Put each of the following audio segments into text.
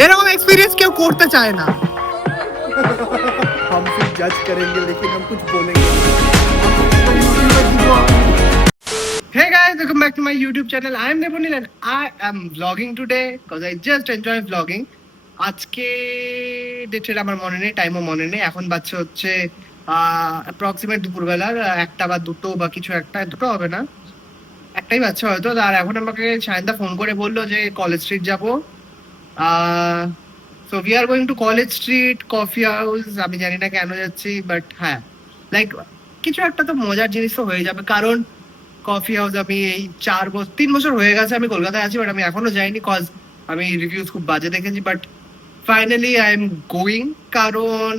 এরকম এক্সপেরিয়েন্স কেউ করতে চায় না। हम सिर्फ जज करेंगे लेकिन हम कुछ बोलेंगे। Hey guys, welcome back to my YouTube channel. I am Nebunil and I am vlogging today because I just enjoy vlogging. আজকে ডেটের আমার মনে নেই, টাইমও মনে নেই। এখন বাচ্চা হচ্ছে অ্যাপ্রক্সিমেট দুপুরবেলার একটা বা দুটো বা কিছু একটা, দুটো হবে না, একটাই বাচ্চা হয়তো। আর এখন আমাকে সায়নদা ফোন করে বললো যে কলেজ স্ট্রিট যাবো। So we are going to college street coffee house. আমি জানি না কেন যাচ্ছি, বাট হ্যাঁ, লাইক কিছু একটা তো মজার জিনিস তো হয়ে যাবে। কারণ কফি হাউস আমি এই 3 বছর হয়ে গেছে আমি কলকাতায় আছি, বাট আমি এখনো যাইনি কজ আমি রিভিউজ খুব বাজে দেখেছি। But finally I am going, কারণ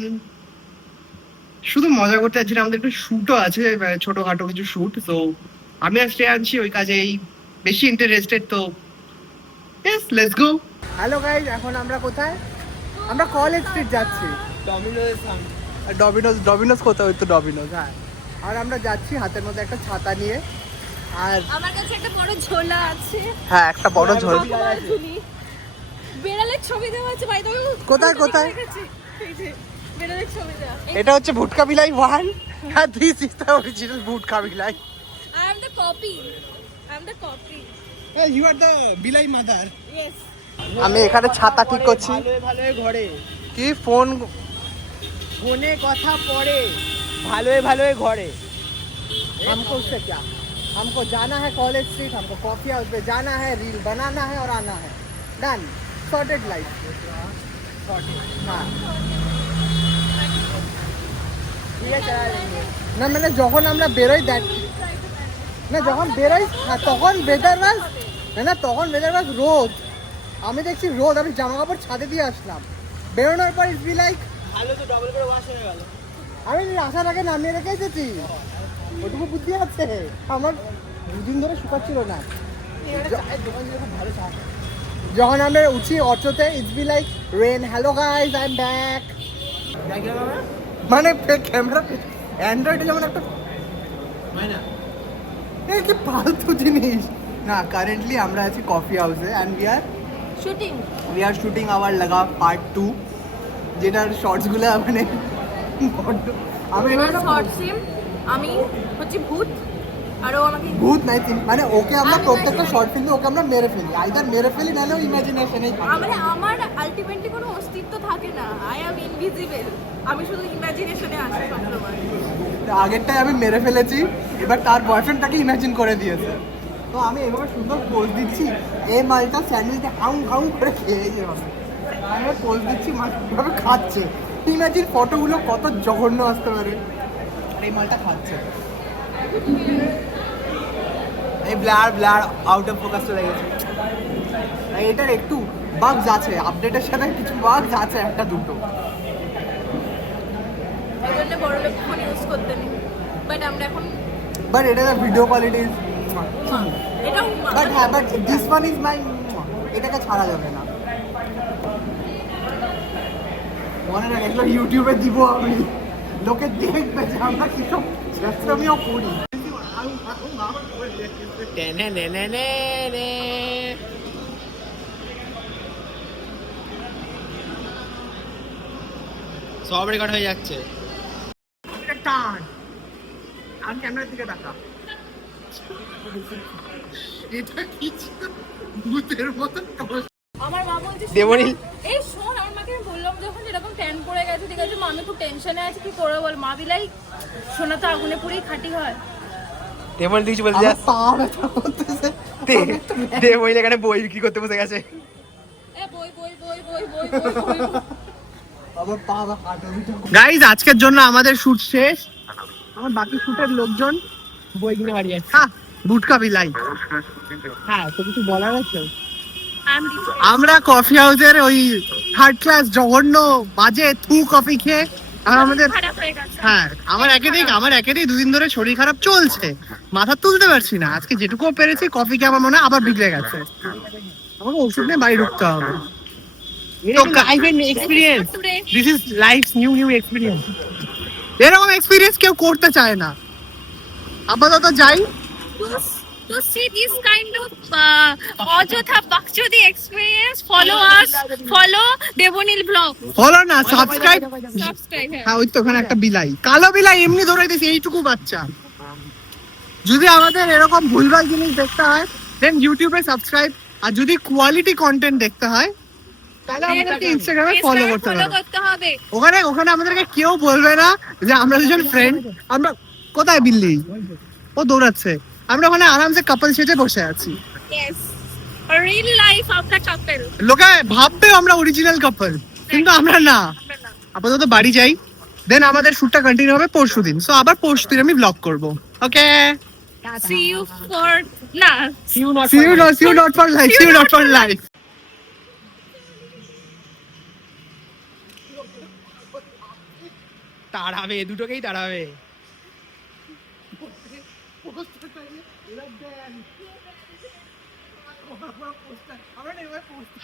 শুধু মজা করতে যাচ্ছি না, আমাদের একটু শুটও আছে, ছোটখাটো কিছু শুট। তো আমি আজকে আনছি ওই কাজেই বেশি ইন্টারেস্টেড। তো yes, let's go. Hello guys, এখন আমরা কোথায়? আমরা কলেজ স্ট্রিট যাচ্ছি। ডমিনোজ কোথায়? ওই তো ডমিনোজ। হ্যাঁ, আর আমরা যাচ্ছি হাতের মধ্যে একটা ছাতা নিয়ে। আর আমার কাছে একটা বড় ঝোলা আছে। হ্যাঁ, একটা বড় ঝোল। বেড়ালের ছবি দেওয়া আছে ভাই। তুমি কোথায় কোথায়? এই যে বেড়ালের ছবি দেওয়া। এটা হচ্ছে ভুটকা বিলাই 1 আর this is the original Bhutka Bilai. I am the copy. You are the bilai mother. Yes. আমি এখানে ছাতা ঠিক করছি। ভালো ঘরে কি ফোনে কথা পড়ে, ভালো घोड़े। हमको उससे क्या, हमको जाना है कॉलेज स्ट्रीट, हमको कॉफी हाउस पे जाना है, रील बनाना है और आना है। Done, sorted life. हाँ, ঠিক আছে চলা যাবে। না মানে যখন আমরা বেরোই দেখ না, যখন বেরোই তখন বেদার বাস রোদ। আমি দেখছি রোদ, আমি জামা কাপড় ছাদে দিয়ে আসলাম। বেরোনোর পর ইটস বি লাইক ভালো তো ডবল করে ওয়াশ হয়ে গেল। আমি আসার আগে নামিয়ে রেখে এসেছি, ওটুকু বুদ্ধি আছে আমার। 2 দিন ধরে শুকাচ্ছিল না। যখন আমরা উঠি অটোতে it's be like rain. Hello guys, I am back. মানে ক্যামেরা অ্যান্ড্রয়েডে যেমন একটা কি ফালতু জিনিস না। কারেন্টলি আমরা আছি কফি হাউসে and we are shooting our লাগা পার্ট 2, যেটার শর্টসগুলো মানে আমি আমি হচ্ছে ভূত, আর ও আমাকে ভূত নাই মানে ওকে আমরা প্রত্যেকটা শর্ট ফিল্মে ওকে আমরা মেরে ফেলি, আইদার মেরে ফেলি নাহলে ইমাজিনেশনেই মানে আমার আলটিমেটলি কোনো অস্তিত্ব থাকে না। I am invisible. আমি শুধু ইমাজিনেশনে আসি সবসময়। আগেরটাই আমি মেরে ফেলেছি, এবার তার বয়ফ্রেন্ডটাকে ইমাজিন করে দিয়েছে। তো আমি এভাবে সুন্দর পোজ দিচ্ছি, এই মালটা স্যান্ডউইচটা হাউ হাউ করে খেয়ে যাবে। আমি পোজ দিচ্ছি, মাল কীভাবে খাচ্ছে। ইমাজিন ফটোগুলো কত জঘন্য আসতে পারে। এই মালটা খাচ্ছে, এই ব্লার আউট অফ ফোকাস চলে গেছে। এটার একটু বাগস আছে, আপডেটের সাথে কিছু বাগস আছে, একটা দুটো। এই জন্য বড় লোক ফোন ইউজ করতে নেই, বাট আমরা এখন বাট এটা ভিডিও কোয়ালিটি এটাও বাট হ্যাঁ, but this one is my, এটাকে ছাড়া যাবে না। মনে রাখ, এগুলো ইউটিউবে দিব আমি, লোকে দেখবে যে আমরা কিসব চেষ্টামিও করি। সব রেকর্ড হয়ে যাচ্ছে। টান আর ক্যামেরার দিকে তাকা। এটা কি ভূতের মতো। আমার মা বলছে দেবনীল, এই শোন, আমার মাকে আমি বললাম যখন এরকম ট্যান পড়ে গেছে, ঠিক আছে মা আমি খুব টেনশনে আছি, কি করবো বল। মা বিলাই সোনা তো আগুনে পুড়েই খাঁটি হয়। দেবনীল কিছু বলতে যাস? পা ব্যথা করতেছে। দেবনীল এখানে বই বিক্রি করতে বসে গেছে। এ বই আবার পা হাঁটা। গাইজ, আজকের জন্য আমাদের শুট শেষ। আমার বাকি শুটের লোকজন বই কিনে বাড়ি যাচ্ছে। বুটকা বিলাই। হ্যাঁ, তো কিছু বলার আছে? আমরা কফি হাউসের ওই 3rd ক্লাস জঘন্য বাজে কফি খেয়ে আমাদের হ্যাঁ, আমার একেতেই 2 দিন ধরে শরীর খারাপ চলছে, মাথা তুলতে পারছি না। আজকে যেটুকু পেরেছি কফি খেয়ে আমার মনে হয় আবার বিগড়ে গেছে। আমাকে ওষুধ নিয়ে বাড়ি ঢুকতে হবে। Experience, this is life's new experience. এরকম এক্সপিরিয়েন্স কেউ করতে চায় না। আপাতত যাই, to see this kind of Ojotha Bakchodi experience, follow us, follow Devonil vlog. Follow না, সাবস্ক্রাইব। Subscribe here. হ্যাঁ, ওই তো ওখানে একটা বিলাই, কালো বিলাই এমনি ধরে দিয়েছে, এইটুকু বাচ্চা। যদি আমাদের এরকম ভুলভাল জিনিস দেখতে হয় দেন ইউটিউবে সাবস্ক্রাইব, আর যদি কোয়ালিটি কন্টেন্ট দেখতে হয় তাহলে আমাদেরকে ইনস্টাগ্রামে ফলো করতে follow হবে। করতে হবে। ওখানে আমাদেরকে কেউ বলবে না যে আমরা দুজন ফ্রেন্ড, আমরা কোথায় বিল্লি, ও দৌড়াচ্ছে, আমরা ওখানে আরামসে কাপল সেজে বসে আছি। Yes. A real life of the couple. লোকে ভাববে আমরা অরিজিনাল কাপল, কিন্তু আমরা না। আপাতত বাড়ি যাই, দেন আমাদের শুটটা কন্টিনিউ হবে পরশুদিন। সো আবার পরশুদিন আমি ব্লগ করব। ওকে, See you for nah. see you not for life. তাড়াবে, দুটোকেই তাড়াবে।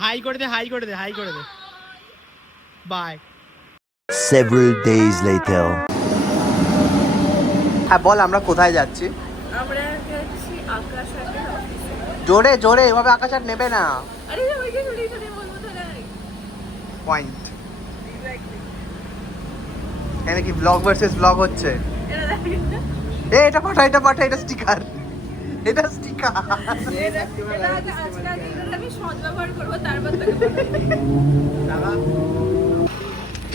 হাই করে দে, হাই করে দে, হাই করে দে। বাই। Several days later. হ্যাঁ বল, আমরা কোথায় যাচ্ছি? আমরা যাচ্ছি আকাশাটের অফিসে। জোরে জোরে, এভাবে আকাশ আর নেবে না। আরে ওই যে ছুটি ছুটি বলবো তো নাই। পয়েন্ট। এখানে কি ব্লগ ভার্সেস ব্লগ হচ্ছে? এটা দেখেন না? এটা পাঠা, এটা স্টিকার, এটা স্টিকার। এটা আজকাল দিনে আমি সৎ ব্যবহার করবো, তারপর তোকে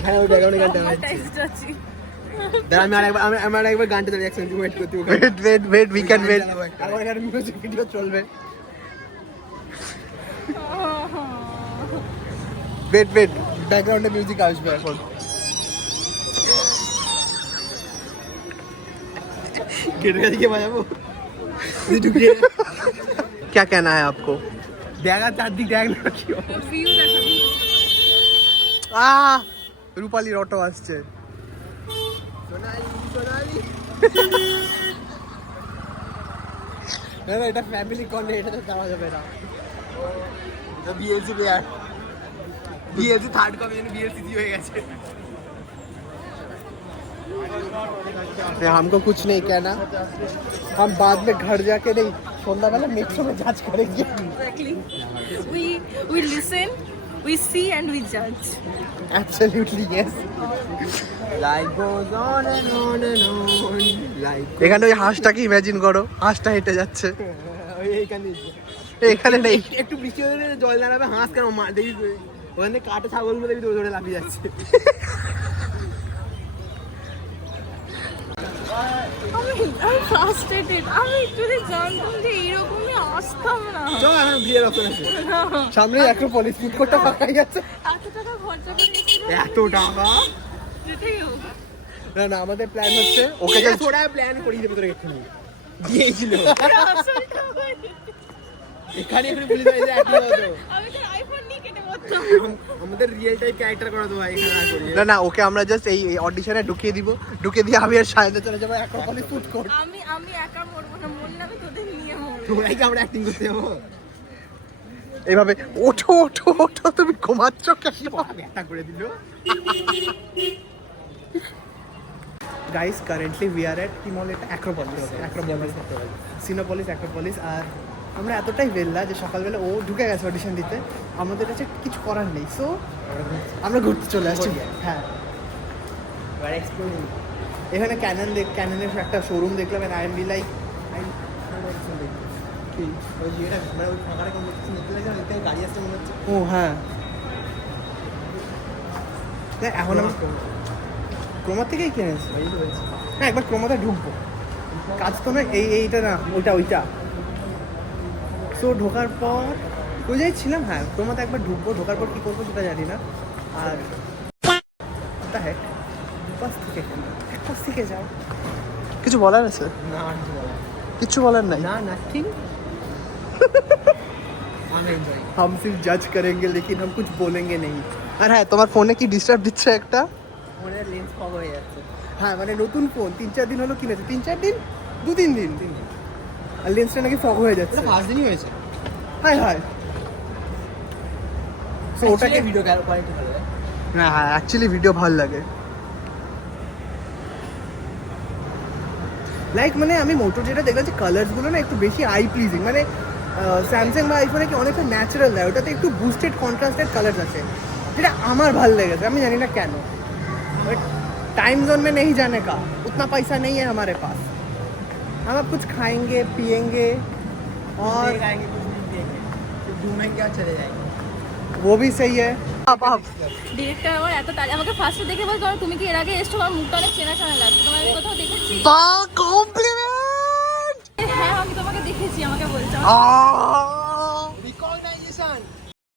হ্যাঁ, ওই ব্যাকগ্রাউন্ডে গানটা টেক্সট আছি। আমি আরেকবার গানটা ধরে একসাথে ওয়েট করতে। Wait we can wait. আমার এখানে মিউজিক ভিডিও চলবে। ওয়েট ব্যাকগ্রাউন্ডে মিউজিক আসবে এখন। के बजाबो क्या कहना है आपको? देखा चारदिक देख ना क्यों ভিউ দেখো ভিউ। রূপালী অটো আসছে। না এটা ফ্যামিলি কল, এটা তো যাওয়া যাবে না। BLC player, BLC third copy, BLC হয়ে গেছে। हमको कुछ नहीं कहना, हम बाद में घर जाके नहीं, सोना वाला मेट्रो में जांच करेंगे। Exactly. We listen, we see and we judge. Absolutely yes. Life goes on and on and on. এখানে ওই হাঁসটাকে ইমাজিন করো, হাঁসটা হেঁটে যাচ্ছে এখানে নেই। একটু বৃষ্টি হলে জল দাঁড়াবে, হাঁস কেন দেখি ওখানে কাটা ছাগলগুলো দেখবি দৌড়ে লাফিয়ে যাচ্ছে। I'm frustrated. আমি যদি জানতাম যে এরকমই আসতাম না। চল এখন বিয়ের অপশন আছে সামনে, একটা পলিস ফুড কোর্টটা ফাঁকাই আছে। এত টাকা খরচা করে এত টাকা যেটাই হোক। না আমাদের প্ল্যান হচ্ছে ওকে যে থোড়া প্ল্যান করিয়ে দেব তোর এখানে দিয়েছিল এখানে এখন পুলিশ এসে একই হতো। আমি তো আইফোন নিয়ে কেটে বলতাম। আমাদের রিয়েল টাইম ক্যারেক্টার করা তো ভাই এখানে না করি। না ওকে আমরা জাস্ট এই অডিশনে ঢুকিয়ে দিয়ে আমি আর সায়দা চলে যাবো একটা পলিশ ফুড কোর্ট। আমি একা মরবো না, মরলে আমি তোদের নিয়ে মরবো। তোরাই কি আমরা অ্যাক্টিং করতে যাবো এইভাবে? ওঠো তুমি ঘুমাচ্ছ কেন? একটা করে দিল। গাইস কারেন্টলি উই আর এট কি মল, এটা অ্যাক্রোপলিস সিনোপলিস অ্যাক্রোপলিস। আর আমরা এতটাই বেল্লা যে সকালবেলা ও ঢুকে গেছে অডিশন দিতে, আমাদের কাছে কিছু করার নেই, সো আমরা ঘুরতে চলে আসছি। হ্যাঁ এখানে ক্যাননের একটা শোরুম দেখলাম, আই এম বি লাইক ও হ্যাঁ এখন আমি ক্রোমার থেকেই কিনেছি। হ্যাঁ একবার ক্রোমাতে ঢুকবো, কাজ তো না এইটা না ওইটা। সো ঢোকার পর ওই যাই ছিলাম, হ্যাঁ ক্রোমাতে একবার ঢুকবো, ঢোকার পর কী করবো সেটা জানি না। আর হ্যাঁ এক পাশ থেকে যাও, কিছু বলার আছে? না কিছু বলার নাই। না নাথিং। हम सिर्फ जज करेंगे लेकिन हम कुछ बोलेंगे नहीं। আর হ্যাঁ তোমার ফোনে কি ডিস্টার্ব দিচ্ছে একটা? ফোনের লেন্স ফগ হয়ে যাচ্ছে। হ্যাঁ মানে নতুন ফোন 3-4 দিন হলো কিনেছে, 3-4 দিন 2-3 দিন, আর লেন্সটা নাকি ফগ হয়ে যাচ্ছে। 5 দিনই হয়েছে। হায় সো ওটাকে ভিডিও কোয়ালিটি ভালো লাগে না। হ্যাঁ অ্যাকচুয়ালি ভিডিও ভালো লাগে। লাইক মানে আমি মোটো যেটা দেখলাম যে কালার্সগুলো না একটু বেশি আই প্লিজিং, মানে স্যামসাং বা আইফোনে কি অনেকটা ন্যাচারাল দেয়, ওটাতে একটু বুস্টেড কন্ট্রাস্টেড কালার আছে, যেটা আমার ভালো লেগেছে, আমি জানি না কেন। बट टाइम जोन में नहीं जाने का उतना पैसा नहीं है हमारे पास, हम अब कुछ खाएंगे पिएंगे और घूमेंगे और चले जाएंगे। वो भी सही है। आप ডিরেক্টর আমার এত তাড়ি আমাকে ফার্স্টে দেখে বলতো তুমি কি এর আগে এসছো, আমার মুখটা অনেক চেনা চেনা লাগছে, তোমার আমি কোথাও দেখেছি? कॉम्प्लीमेंट হ্যাঁ আমি তোমাকে দেখেছি, আমাকে বলছো